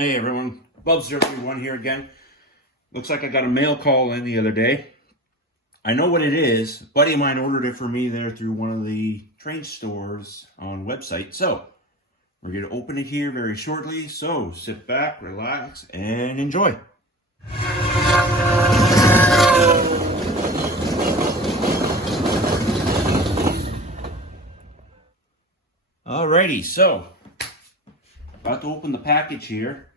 Hey everyone, Bubs031 here again. Looks like I got a mail call in the other day. I know what it is. A buddy of mine ordered it for me there through one of the train stores on website. So, we're going to open it here very shortly. So, sit back, relax, and enjoy. Alrighty, so, about to open the package here.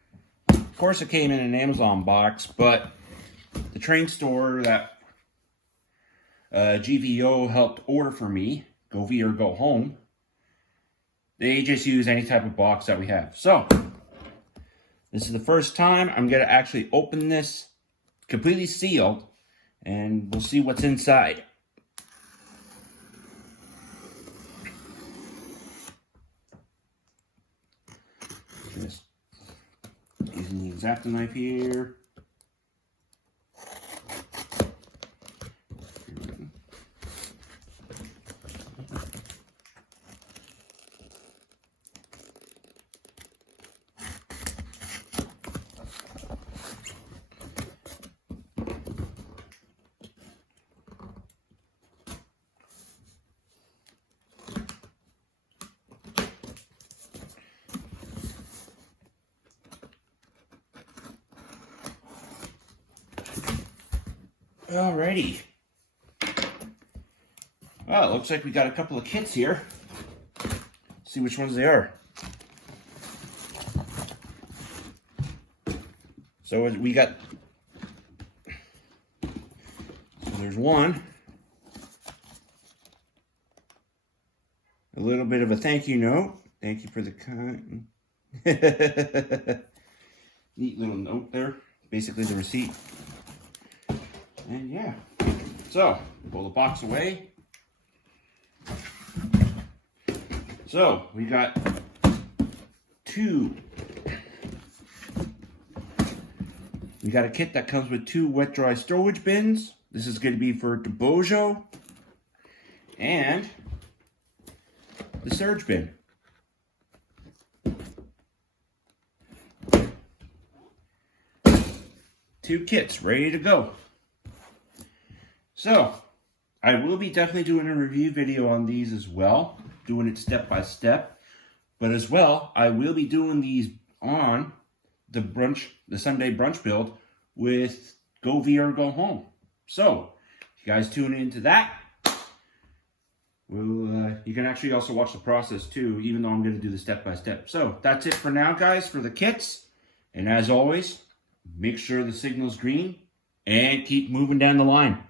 Of course, it came in an Amazon box, but the train store that GVO helped order for me, Goviaorgohome, they just use any type of box that we have. So, this is the first time I'm going to actually open this completely sealed, and we'll see what's inside. Just using the X-Acto knife here. Alrighty. Well, it looks like we got a couple of kits here. Let's see which ones they are. So we got, there's one. A little bit of a thank you note. Thank you for the kind. Neat little note there. Basically the receipt. And yeah, so pull the box away. So we got two. We got a kit that comes with two wet dry storage bins. This is going to be for the Bojo and the surge bin. Two kits ready to go. So, I will be definitely doing a review video on these as well, doing it step by step. But as well, I will be doing these on the Sunday brunch build with Goviaorgohome. So, if you guys tune into that, you can actually also watch the process too, even though I'm going to do the step by step. So, that's it for now, guys, for the kits. And as always, make sure the signal's green and keep moving down the line.